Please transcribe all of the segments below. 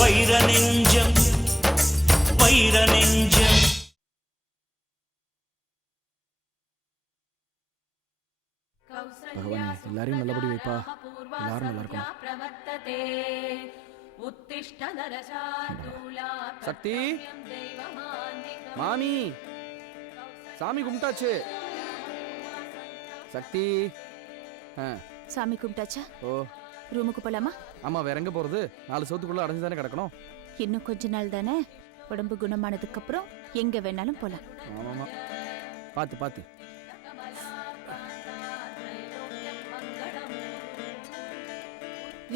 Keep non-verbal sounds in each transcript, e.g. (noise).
வைர நெஞ்சம் வைர நெஞ்சம். பகவானே எல்லாரையும் நல்லபடி வைப்பா. எல்லாரும் நல்லா இருக்கணும் சக்தி மாமி சாமி கும்பிட்டாச்சு. சக்தி. சாமி கும்பிட்டாச்சா? ஓ. ரூமுக்கு போலாமா? ஆமா வேற எங்க போறது? நாலு சவுத்துக்குள்ள அடைஞ்சு தானே கிடக்கணும். இன்னும் கொஞ்ச நாள் தானே? உடம்பு குணமானதுக்கு அப்புறம் எங்க வேணாலும் போலாம். ஆமாமா. பார்த்து பார்த்து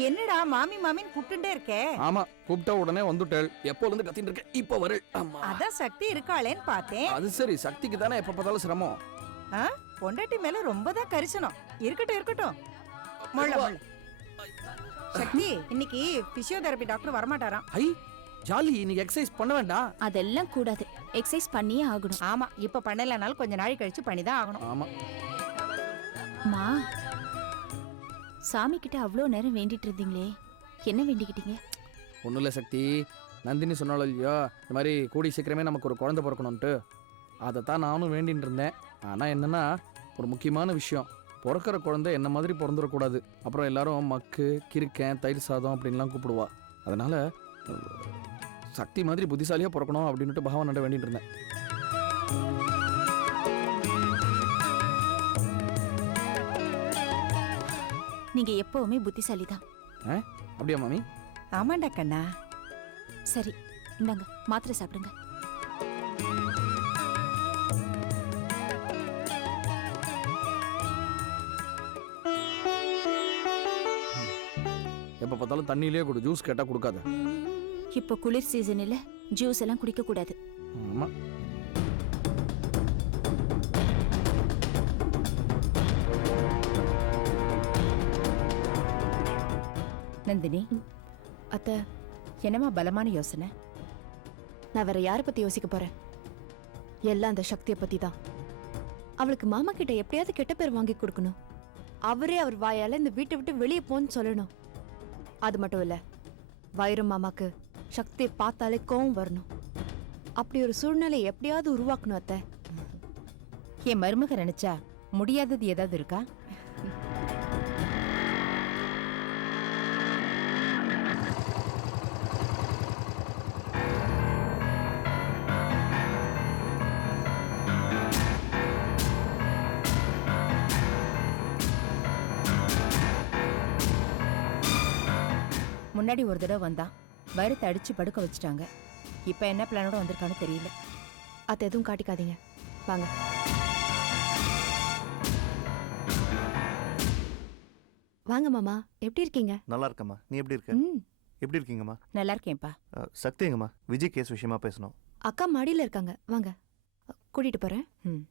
என்னடா மாமி மாமின்னு கூப்பிட்டுட்டே இருக்கே? ஆமா கூப்பிட்ட உடனே வந்துட்டேள். எப்போல இருந்து கத்திட்டு இருக்கேன் இப்போ வரு ஆமா. அதான் சக்தி இருக்காளேன்னு பார்த்தேன். அது சரி சக்திக்கு தானே எப்ப பார்த்தாலும் சிரமம். ஆ? பொண்டாட்டி மேல ரொம்ப தான் கரிசனம். இருக்கட்டும் இருக்கட்டும். முள்ள முள்ள சக்தி இன்னைக்கு பிசியோதெரபி டாக்டர் வரமாட்டாராம். ஐ ஜாலி நீ எக்ஸசைஸ் பண்ண வேண்டாம். அதெல்லாம் கூடாது. எக்ஸசைஸ் பண்ணியே ஆகணும். ஆமா இப்ப பண்ணலனாலும் கொஞ்ச நாள் கழிச்சு பண்ணிதான் ஆகணும். ஆமா. மா சாமி கிட்ட அவ்வளோ நேரம் வேண்டிட்டு இருந்தீங்களே. என்ன வேண்டிக்கிட்டீங்க? ஒன்றும் இல்லை சக்தி. நந்தினி சொன்னாலும் இல்லையோ இந்த மாதிரி கூடி சீக்கிரமே நமக்கு ஒரு குழந்தை பிறக்கணும்ன்ட்டு அதை தான் நானும் வேண்டின்னு இருந்தேன். ஆனால் என்னென்னா ஒரு முக்கியமான விஷயம். பிறக்கிற குழந்தை என்ன மாதிரி பிறந்துடக்கூடாது. அப்புறம் எல்லாரும் மக்கு கிறுக்கன் தயிர் சாதம் அப்படின்லாம் கூப்பிடுவா. அதனால் சக்தி மாதிரி புத்திசாலியாக பிறக்கணும் அப்படின்ட்டு பகவான் வேண்டிட்டு இருந்தேன். நீங்க எப்பவுமே புத்திசாலி தான் அப்படியா மாமி? ஆமாண்டா கண்ணா. சரி இந்தாங்க மாத்திரை சாப்பிடுங்க. பார்த்தாலும் தண்ணியிலே கொடு ஜூஸ் கேட்டால் கொடுக்காத. இப்போ குளிர் சீசனில் ஜூஸ் எல்லாம் குடிக்க கூடாது. ஆமாம் நந்தினி அத்த என்னமா பலமான யோசனை? நான் வேற யாரை பத்தி யோசிக்க போறேன்? எல்லாம் அந்த சக்தியை பத்தி தான் அவளுக்கு மாமா கிட்ட எப்படியாவது கெட்ட பேர் வாங்கி கொடுக்கணும். அவரே அவர் வாயால இந்த வீட்டை விட்டு வெளியே போன்னு சொல்லணும். அது மட்டும் இல்ல வைரம் மாமாக்கு சக்தியை பார்த்தாலே கோவம் வரணும். அப்படி ஒரு சூழ்நிலை எப்படியாவது உருவாக்கணும் அத்தை. என் மருமக நினைச்சா முடியாதது ஏதாவது இருக்கா? முன்னாடி ஒரு தடவை வந்தான் வைரத்தை அடிச்சு படுக்க வச்சுட்டாங்க. இப்ப என்ன பிளானோட வந்திருக்கான்னு தெரியல. அத்தை எதுவும் காட்டிக்காதீங்க. வாங்க. வாங்க மாமா. எப்படி இருக்கீங்க? நல்லா இருக்கம்மா. நீ எப்படி இருக்க? ம். எப்படி இருக்கீங்கம்மா? நல்லா இருக்கேன்ப்பா. அஹ், சக்தி எங்கம்மா விஜய் கேஸ் விஷயமா பேசணும். அக்கா மாடியில இருக்காங்க. வாங்க. கூட்டிட்டு போறேன். ம்.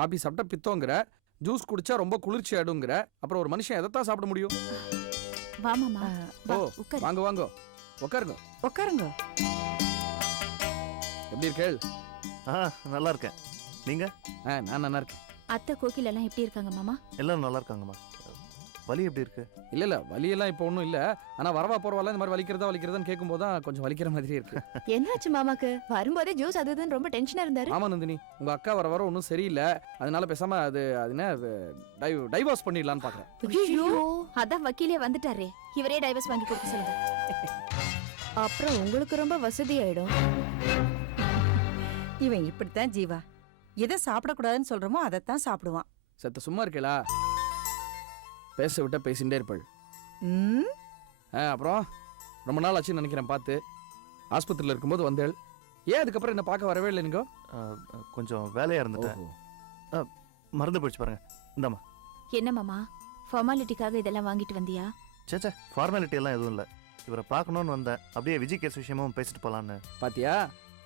காபி சாப்பிட்டா பித்தோங்கிற ஜூஸ் குடிச்சா ரொம்ப குளிர்ச்சி ஆயிடுங்கிற அப்புறம் ஒரு மனுஷன் எதைத்தான் சாப்பிட முடியும்? வா மாமா. ஓ உட்காரு வாங்க வாங்க. உட்காருங்க உட்காருங்க எப்படி இருக்கேள்? ஆ நல்லா இருக்கேன். நீங்க? ஆ நான் நல்லா இருக்கேன். அத்தை கோகில் எல்லாம் எப்படி இருக்காங்க மாமா? எல்லாரும் நல்லா இருக்காங்கம்மா. வலி எப்படி இருக்கு? இல்ல இல்ல. வலியெல்லாம் இப்போ ஒன்றும் இல்ல. ஆனா வரவா போறவால இந்த மாதிரி வலிக்கிறதா வலிக்கிறதான்னு கேட்கும்போது தான் கொஞ்சம் வலிக்கிற மாதிரி இருக்கு. (laughs) என்னாச்சு மாமாக்கு? வரும்போதே ஜூஸ் அது இதுன்னு ரொம்ப டென்ஷனா இருந்தாரு. ஆமா நந்தினி. உங்க அக்கா வர வர ஒன்றும் சரியில்லை. அதனால பேசாம அது அது என்ன டைவ் டைவர்ஸ் பண்ணிடலான்னு பாக்குறேன். ஐயோ. அதான் வக்கீலே வந்துட்டாரே. இவரே டைவர்ஸ் வாங்கி கொடுக்க சொல்லுங்க. (laughs) அப்புறம் உங்களுக்கு ரொம்ப வசதி ஆயிடும் இவன் இப்படித்தான் ஜீவா. எதை சாப்பிடக்கூடாதுன்னு சொல்றோமோ அதைத்தான் சாப்பிடுவான். செத்த சும்மா இருக்கேளா? பேச விட்டா பேசிகிட்டே இருப்பாள். ம்? ஆ அப்புறம்? ரொம்ப நாள் ஆச்சுன்னு நினைக்கிறேன் பார்த்து. ஆஸ்பத்திரியில் இருக்கும்போது வந்தேள். ஏன் அதுக்கப்புறம் என்ன பார்க்க வரவே இல்லை நீங்க? கொஞ்சம் வேலையா இருந்துட்டேன். மறந்து போயிடுச்சு பாருங்க. இந்தாம்மா. என்ன மாமா? ஃபார்மாலிட்டிக்காக இதெல்லாம் வாங்கிட்டு வந்தியா? சேச்சே ஃபார்மாலிட்டி எல்லாம் எதுவும் இல்லை. இவரை பார்க்கணும்னு வந்தேன். அப்படியே விஜய் கேஸ் விஷயமும் பேசிட்டு போலான்னு. பாத்தியா?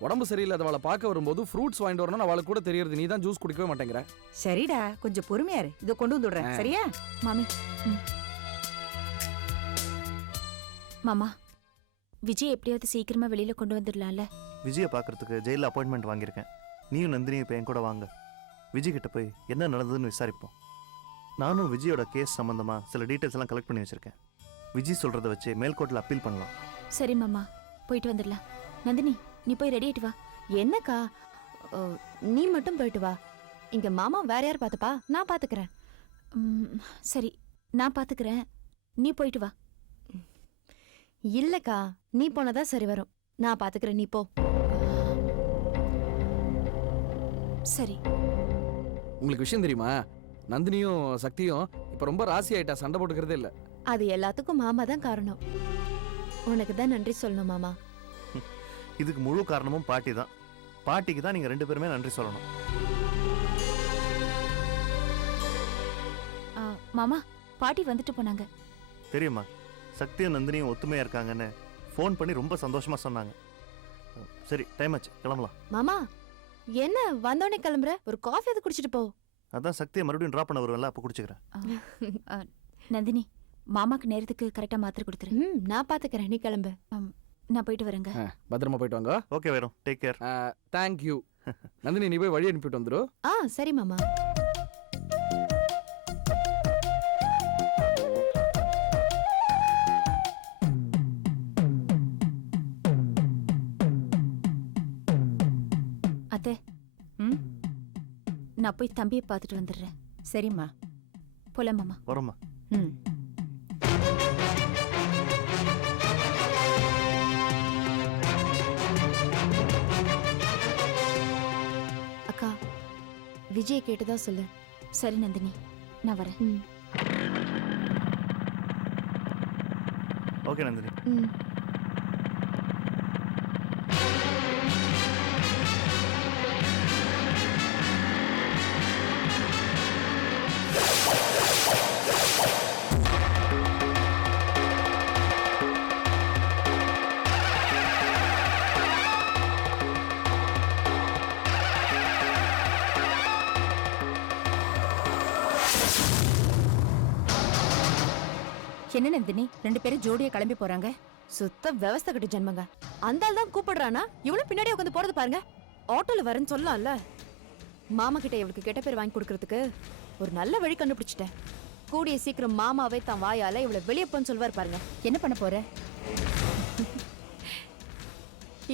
உடம்பு சரியில்லாதவளை பார்க்க வரும்போது ஃப்ரூட்ஸ் வாங்கிட்டு வரணும்னு அவளுக்கு கூட தெரியறது. நீ தான் ஜூஸ் குடிக்கவே மாட்டேங்கிற. சரிடா கொஞ்சம் பொறுமையா இரு. இதை கொண்டு வந்துடுறேன். சரியா? மாமி. மாமா விஜய் எப்படியாவது சீக்கிரமா வெளியில கொண்டு வந்துடலாம்ல? விஜயை பார்க்கறதுக்கு ஜெயிலில் அப்பாயின்மெண்ட் வாங்கியிருக்கேன். நீயும் நந்தினியும் இப்போ என் கூட வாங்க. விஜய் கிட்ட போய் என்ன நடந்ததுன்னு விசாரிப்போம். நானும் விஜயோட கேஸ் சம்மந்தமாக சில டீட்டெயில்ஸ் எல்லாம் கலெக்ட் பண்ணி வச்சிருக்கேன். விஜய் சொல்கிறத வச்சு மேல்கோர்ட்டில் அப்பீல் பண்ணலாம். சரி மாமா போயிட்டு வந்துடலாம். நந்தினி நீ போய் ரெடி ஆயிட்டு வா. என்னக்கா? நீ மட்டும் போயிட்டு வா. இங்க மாமா வேற யார் பாத்துப்பா நான் பாத்துக்கிறேன் ம், சரி நான் பாத்துக்கிறேன் நீ போயிட்டு வா. இல்லக்கா நீ போனதா சரி வரும். நான் பாத்துக்கிறேன் நீ போ. சரி. உங்களுக்கு விஷயம் தெரியுமா? நந்தினியும் சக்தியும் இப்போ ரொம்ப ராசி ஆயிட்டா சண்டை போட்டுக்கிறதே இல்லை. அது எல்லாத்துக்கும் மாமா தான் காரணம். உனக்கு தான் நன்றி சொல்லணும் மாமா. இதுக்கு முழு காரணமும் பாட்டி தான் பாட்டிக்கு தான் நீங்கள் ரெண்டு பேருமே நன்றி சொல்லணும். ஆ, மாமா பாட்டி வந்துட்டு போனாங்க. தெரியுமா சக்தியும் நந்தினியும் ஒத்துமையாக இருக்காங்கன்னு ஃபோன் பண்ணி ரொம்ப சந்தோஷமாக சொன்னாங்க. சரி டைம் ஆச்சு கிளம்பலாம். மாமா என்ன வந்தோடனே கிளம்புற? ஒரு காஃபி அது குடிச்சிட்டு போ. அதான் சக்தியை மறுபடியும் ட்ராப் பண்ண வருவேன்ல அப்போ குடிச்சுக்கிறேன். ஆ, நந்தினி மாமாக்கு நேரத்துக்கு கரெக்டா மாத்திரை கொடுத்துரு. ம் நான் பாத்துக்கிறேன் நீ கிளம்பு. நான் போயிட்டு வரேங்க. ஆ, பத்திரமா போயிட்டு வாங்க. ஓகே வேறும். டேக் கேர் தேங்க்யூ நந்தினி நீ போய் வழி அனுப்பிட்டு வந்துரு. ஆ சரி மாமா. அத்தை ம்? நான் போய் தம்பியை பார்த்துட்டு வந்துடுறேன். சரிம்மா. போலாம் மாமா. வரோம்மா. ம். விஜய் கேட்டதா சொல்லு. சரி நந்தினி. நான் வரேன். ஓகே நந்தினி. ம். என்ன நந்தினி? ரெண்டு பேரும் ஜோடியா கிளம்பி போறாங்க. சுத்த விவஸ்தை கட்டு ஜென்மங்க. அந்த ஆள் தான் கூப்பிடுறானா? இவளும் பின்னாடி உட்காந்து போறது பாருங்க. ஆட்டோல வரேன்னு சொல்லலாம்ல மாமா கிட்ட இவளுக்கு கெட்ட பேர் வாங்கி கொடுக்கறதுக்கு ஒரு நல்ல வழி கண்டுபிடிச்சிட்டேன். கூடிய சீக்கிரம் மாமாவே தன் வாயால இவளை வெளியே போன்னு சொல்வார் பாருங்க. என்ன பண்ண போற?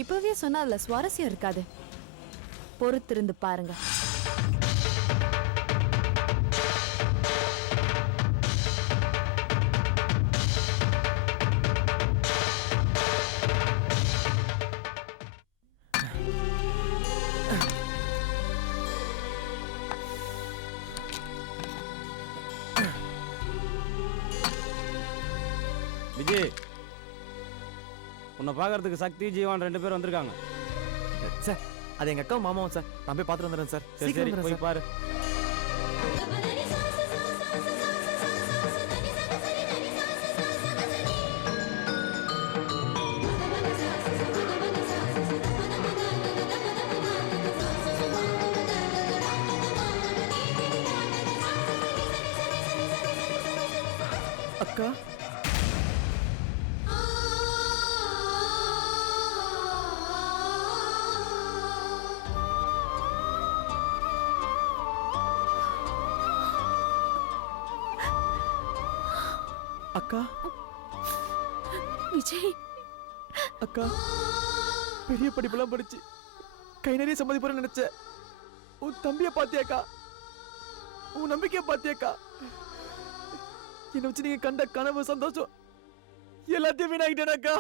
இப்பவே சொன்னா அதுல சுவாரஸ்யம் இருக்காது. பொறுத்திருந்து பாருங்க. உன்னை பார்க்கறதுக்கு சக்தி ஜீவான் ரெண்டு பேரும் வந்திருக்காங்க. சார் அது எங்க அக்கா மாமாவும் சார். நான் போய் பார்த்துட்டு வந்துடுறேன் சார். சரி சரி போய் பாரு. அக்கா அக்கா. விஜய். அக்கா பெரிய படிப்பெல்லாம் படிச்சு கை நிறைய சம்மதி போற நினைச்ச உன் தம்பிய பாத்தியாக்கா? உன் நம்பிக்கைய பாத்தியாக்கா? என்னை வச்சு நீங்க கண்ட கனவு சந்தோஷம் எல்லாத்தையும் வீணாகிட்டேனாக்கா.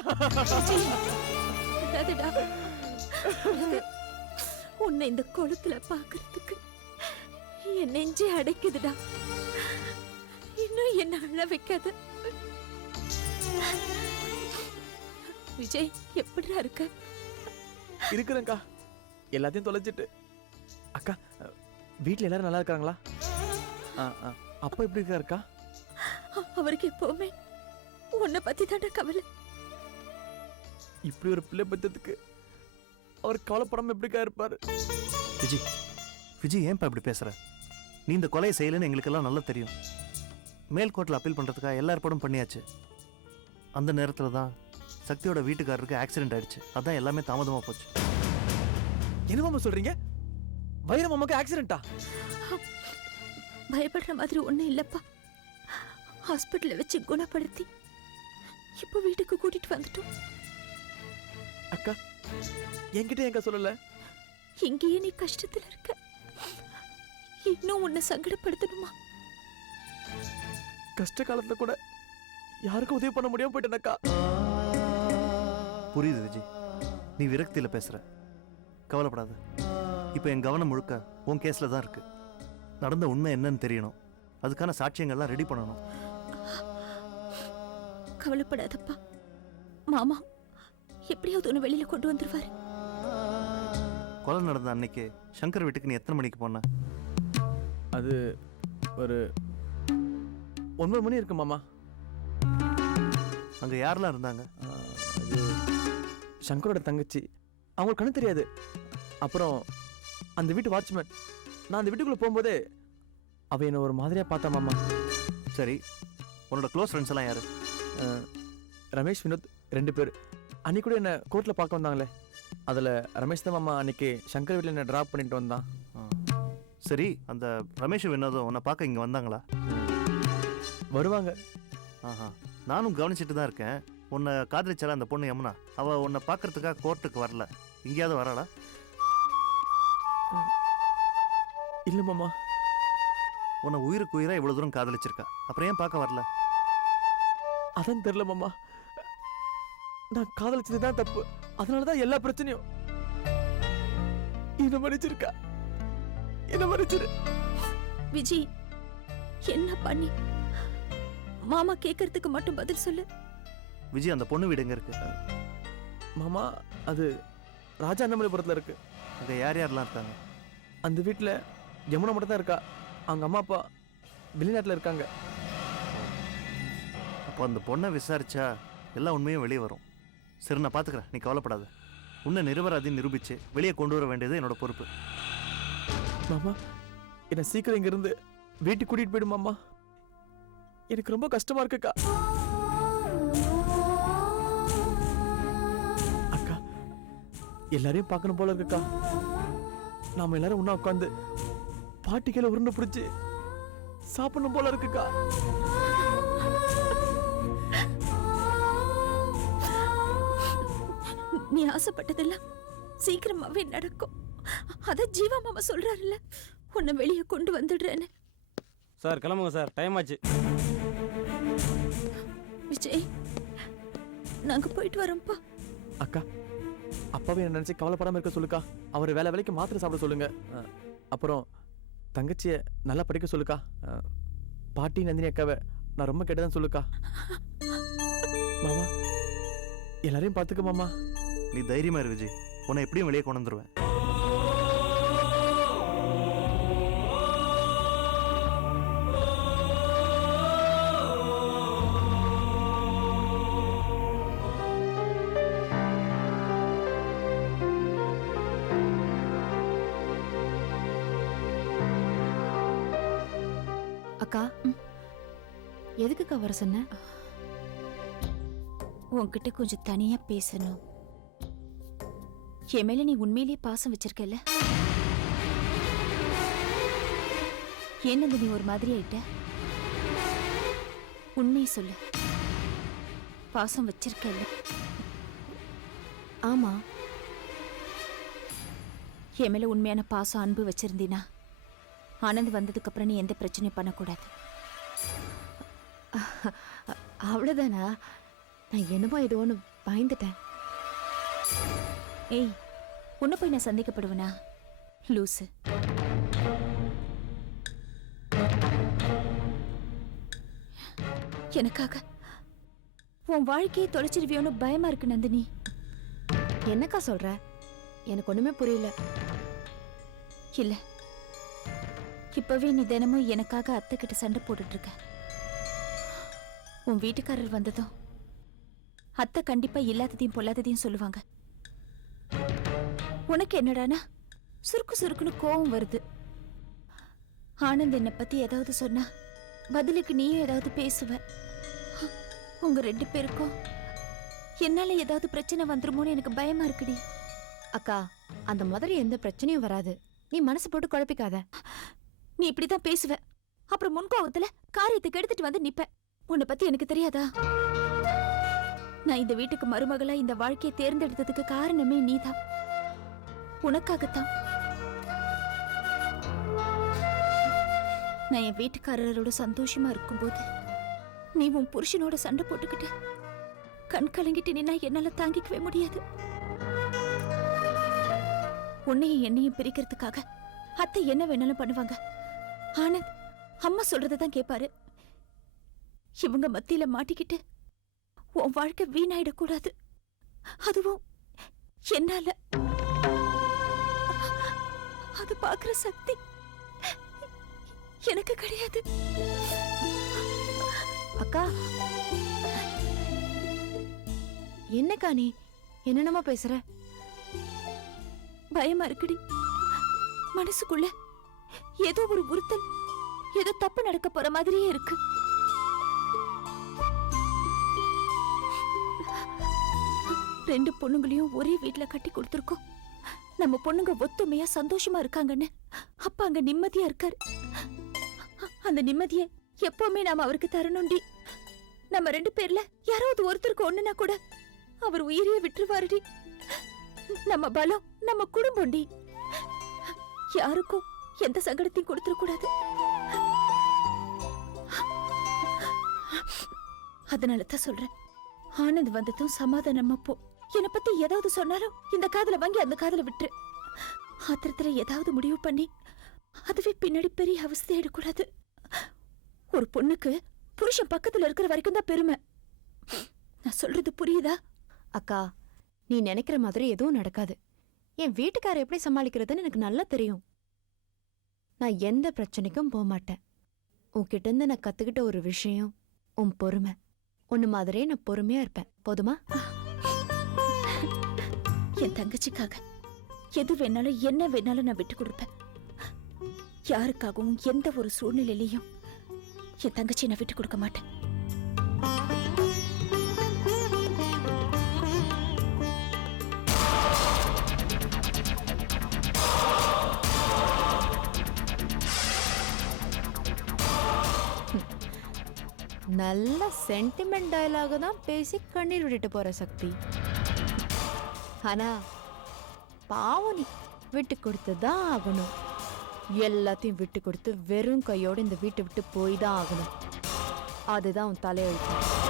உன்னை இந்த கொளுத்துல பாக்குறதுக்கு என் நெஞ்சே அடைக்குதுடா. இன்னும் என்ன அழ வைக்காத. விஜய் எப்படிடா இருக்க? இருக்கிறேன்க்கா. எல்லாத்தையும் தொலைச்சிட்டு. அக்கா வீட்ல எல்லாரும் நல்லா இருக்காங்களா. அப்பா எப்படி இருக்காருக்கா? அவருக்கு எப்பவுமே உன்னை பத்தி தான்டா கவலை. இப்படி ஒரு பிள்ளை பத்ததுக்கு அவர் கவலைப்படாம எப்படிக்கா இருப்பாரு? விஜய் விஜய் ஏன்பா இப்படி பேசுற? நீ இந்த கொலையை செய்யலைன்னு எங்களுக்கெல்லாம் நல்லா தெரியும். மேல் கோர்ட்டில் அப்பீல் பண்ணுறதுக்காக எல்லா ஏற்பாடும் பண்ணியாச்சு. அந்த நேரத்தில் தான் சக்தியோட வீட்டுக்காரருக்கு ஆக்சிடென்ட் ஆயிடுச்சு. அதான் எல்லாமே தாமதமாக போச்சு. என்ன மாமா சொல்றீங்க? வைர மாமாக்கு ஆக்சிடென்ட்டா பயப்படுற மாதிரி ஒண்ணும் இல்லப்பா. ஹாஸ்பிட்டல்ல வச்சு குணப்படுத்தி இப்போ வீட்டுக்கு கூட்டிட்டு வந்துட்டோம். அக்கா என்கிட்ட எங்க சொல்லல? இங்கேயே நீ கஷ்டத்துல இருக்க. இன்னும் உன்னை சங்கடப்படுத்தணுமா? கஷ்ட காலத்துல கூட யாருக்கும் உதவி பண்ண முடியாம போயிட்டேனக்கா புரியுது விஜய். நீ விரக்தியில் பேசுகிற கவலைப்படாத. இப்போ என் கவனம் முழுக்க உன் கேஸில் தான் இருக்கு. நடந்த உண்மை என்னன்னு தெரியணும். அதுக்கான சாட்சியங்கள்லாம் ரெடி பண்ணணும். கவலைப்படாதப்பா. மாமா எப்படியாவது ஒன்று வெளியில கொண்டு வந்துருவாரு. கொலை நடந்த அன்னைக்கு சங்கர் வீட்டுக்கு நீ எத்தனை மணிக்கு போன? அது ஒரு ஒன்பது மணி இருக்கு மாமா. அங்கே யாரெல்லாம் இருந்தாங்க? சங்கரோட தங்கச்சி. அவங்களுக்கு கண்ணு தெரியாது. அப்புறம் அந்த வீட்டு வாட்ச்மேன் நான் அந்த வீட்டுக்குள்ள போகும்போதே அவ என்ன ஒரு மாதிரியா பார்த்தா மாமா. சரி உன்னோட க்ளோஸ் ஃப்ரெண்ட்ஸ் எல்லாம் யாரு? ரமேஷ் வினோத் ரெண்டு பேர். அன்னைக்கு கூட என்ன கோர்ட்டில் பார்க்க வந்தாங்களே. அதில் ரமேஷ் தான் மாமா அன்னைக்கு சங்கர் வீட்டில் என்ன ட்ராப் பண்ணிட்டு வந்தான். சரி அந்த ரமேஷ் வினோதம் உன்னை பார்க்க இங்கே வந்தாங்களா? வருவாங்க. ஆஹா. நானும் கவனிச்சிட்டு தான் இருக்கேன். உன்னை காதலிச்சால அந்த பொண்ணு யமுனா? அவள் உன்னை பார்க்கறதுக்காக கோர்ட்டுக்கு வரல. எங்கேயாவது வராளா? இல்லை மாமா. உன்னை உயிருக்கு உயிராக இவ்வளோ தூரம் காதலிச்சிருக்கா. அப்புறம் ஏன் பார்க்க வரல? அதான் தெரியல மாமா. நான் காதலிச்சது தான் தப்பு. அதனால தான் எல்லா பிரச்சனையும் என்ன மன்னிச்சிருக்கா? என்ன மன்னிச்சிரு? விஜய் என்ன பண்ணி மாமா கேட்கறதுக்கு மட்டும் பதில் சொல்லு. விஜய் அந்த பொண்ணு வீடு எங்கே இருக்கு? மாமா அது ராஜா அண்ணாமலைபுரத்தில் இருக்கு. அங்கே யார் யாரெல்லாம் இருக்காங்க? அந்த வீட்டில் யமுனா மட்டும் தான் இருக்கா? அவங்க அம்மா அப்பா வெளிநாட்டில் இருக்காங்க. அப்போ அந்த பொண்ணை விசாரிச்சா எல்லா உண்மையும் வெளியே வரும். சரி நான் பார்த்துக்கிறேன் நீ கவலைப்படாத. உன்னை நிரபராதி நிரூபிச்சு வெளியே கொண்டு வர வேண்டியது என்னோட பொறுப்பு. மாமா என்னை சீக்கிரம் இங்கிருந்து வீட்டுக்கு கூட்டிகிட்டு போயிடு மாமா. எனக்கு ரொம்ப கஷ்டமா இருக்குக்கா. அக்கா எல்லாரையும் பார்க்கணும் போல இருக்குக்கா. நாம எல்லாரும் ஒண்ணா உட்காந்து பாட்டி கீழே உருண்டை பிடிச்சி சாப்பிடணும் போல இருக்குக்கா. நீ ஆசைப்பட்டதெல்லாம் சீக்கிரமாவே நடக்கும். அத ஜீவா மாமா சொல்றாருல்ல உன்னை வெளியே கொண்டு வந்துடுறேன்னு. சார் கிளம்புங்க சார். டைம் ஆச்சு. விஜய் நாங்க போயிட்டு வரோம்ப்பா. அக்கா அப்பாவே என்ன நினைச்சு கவலைப்படாம இருக்க சொல்லுக்கா. அவர் வேலை வேலைக்கு மாத்திரை சாப்பிட சொல்லுங்க. அப்புறம் தங்கச்சியை நல்லா படிக்க சொல்லுக்கா. பாட்டி நந்தினி அக்காவை நான் ரொம்ப கெட்டதான் சொல்லுக்கா. மாமா எல்லாரையும் பார்த்துக்க மாமா. நீ தைரியமா இரு விஜய். உன்னை எப்படியும் வெளியே கொண்டு வந்துருவேன். வர சொன்ன? உன்கிட்ட கொஞ்சம் தனியா பேசணும். என் மேல நீ உண்மையிலேயே பாசம் வச்சிருக்கல என்னது நீ ஒரு மாதிரி ஆயிட்ட? உண்மையை சொல்லு. பாசம் வச்சிருக்கல ஆமா. என் மேல உண்மையான பாசம் அன்பு வச்சிருந்தீனா? ஆனந்த் வந்ததுக்கு அப்புறம் நீ எந்த பிரச்சனையும் பண்ணக்கூடாது. அவ்வளவுதானா? நான் என்னமோ ஏதோ ஒன்று பயந்துட்டேன். ஏய் உன்னை போய் நான் சந்தேகப்படுவேனா லூசு. எனக்காக. உன் வாழ்க்கையை தொலைச்சிருவியோன்னு பயமா இருக்கு நந்தினி. என்னக்கா சொல்ற? எனக்கு ஒண்ணுமே புரியல. இல்ல. இப்பவே நீ தினமும் எனக்காக அத்தை கிட்ட சண்டை போட்டுட்டு இருக்க. உன் வீட்டுக்காரர் வந்ததும் அத்தை கண்டிப்பா இல்லாததையும் பொல்லாததையும் சொல்லுவாங்க. உனக்கு என்னடானா சுருக்கு சுருக்குன்னு கோவம் வருது. ஆனந்த் என்னை பத்தி ஏதாவது சொன்னா பதிலுக்கு நீயும் ஏதாவது பேசுவ. உங்க ரெண்டு பேருக்கும் என்னால ஏதாவது பிரச்சனை வந்துருமோன்னு எனக்கு பயமா இருக்குடி. அக்கா அந்த மாதிரி எந்த பிரச்சனையும் வராது. நீ மனசு போட்டு குழப்பிக்காத. நீ இப்படிதான் பேசுவ. அப்புறம் முன்கோவத்துல காரியத்துக்கு எடுத்துட்டு வந்து நிப்ப. உன்னை பத்தி எனக்கு தெரியாதா? நான் இந்த வீட்டுக்கு மருமகளா இந்த வாழ்க்கையை தேர்ந்தெடுத்ததுக்கு காரணமே நீதான். உனக்காகத்தான். நான் என் வீட்டுக்காரரோட சந்தோஷமா இருக்கும்போது நீ உன் புருஷனோட சண்டை போட்டுக்கிட்டு கண் கலங்கிட்டு நின்னா என்னால தாங்கிக்கவே முடியாது. உன்னையும் என்னையும் பிரிக்கிறதுக்காக அத்தை என்ன வேணாலும் பண்ணுவாங்க. ஆனந்த் அம்மா சொல்றதான் கேட்பாரு இவங்க மத்தியில மாட்டிக்கிட்டு உன் வாழ்க்கை வீணாயிடக்கூடாது. அதுவும் என்னால. அது பாக்குற சக்தி எனக்கு கிடையாது. அக்கா. என்னக்கா நீ? என்னென்னமா பேசுற? பயமா இருக்குடி. மனசுக்குள்ள ஏதோ ஒரு உறுத்தல் ஏதோ தப்பு நடக்க போற மாதிரியே இருக்கு. ரெண்டு பொண்ணுங்களையும் ஒரே வீட்ல கட்டி கொடுத்துருக்கோம். நம்ம பொண்ணுங்க ஒத்துமையா சந்தோஷமா இருக்காங்கன்னு. அப்பா அங்க நிம்மதியா இருக்காரு. அந்த நிம்மதியை எப்பவுமே நாம அவருக்கு தரணும்டி. நம்ம ரெண்டு பேர்ல யாராவது ஒருத்தருக்கு ஒண்ணுனா கூட அவர் உயிரையே விட்டுருவாருடி. நம்ம பலம் நம்ம குடும்பம்டி. யாருக்கும் எந்த சங்கடத்தையும் கொடுத்துடக்கூடாது. அதனால தான் சொல்றேன். ஆனந்த் வந்ததும் சமாதானமா போ. என்னை பத்தி ஏதாவது சொன்னாலும் இந்த காதுல வாங்கி அந்த காதுல விட்டுரு. ஆத்திரத்துல ஏதாவது முடிவு பண்ணி அதுவே பின்னாடி பெரிய அவஸ்தை எடுக்கூடாது ஒரு பொண்ணுக்கு புருஷன் பக்கத்துல இருக்கிற வரைக்கும் தான் பெருமை. நான் சொல்றது புரியுதா? அக்கா நீ நினைக்கிற மாதிரி எதுவும் நடக்காது. என் வீட்டுக்கார எப்படி சமாளிக்கிறதுன்னு எனக்கு நல்லா தெரியும். நான் எந்த பிரச்சனைக்கும் போக மாட்டேன். உன்கிட்ட இருந்து நான் கத்துக்கிட்ட ஒரு விஷயம் உன் பொறுமை. உன்ன மாதிரியே நான் பொறுமையா இருப்பேன். போதுமா? என் தங்கச்சிக்காக. எது வேணாலும் என்ன வேணாலும் நான் விட்டு கொடுப்பேன். யாருக்காகவும் எந்த ஒரு சூழ்நிலையிலையும் என் தங்கச்சி நான் விட்டு கொடுக்க மாட்டேன். நல்ல சென்டிமெண்ட் டயலாக தான் பேசி கண்ணீர் விட்டுட்டு போற சக்தி. ஆனா பாவம் நீ விட்டு கொடுத்து தான் ஆகணும். எல்லாத்தையும் விட்டு கொடுத்து வெறும் கையோடு இந்த வீட்டை விட்டு போய் தான் ஆகணும். அதுதான் உன் தலையெழுத்து.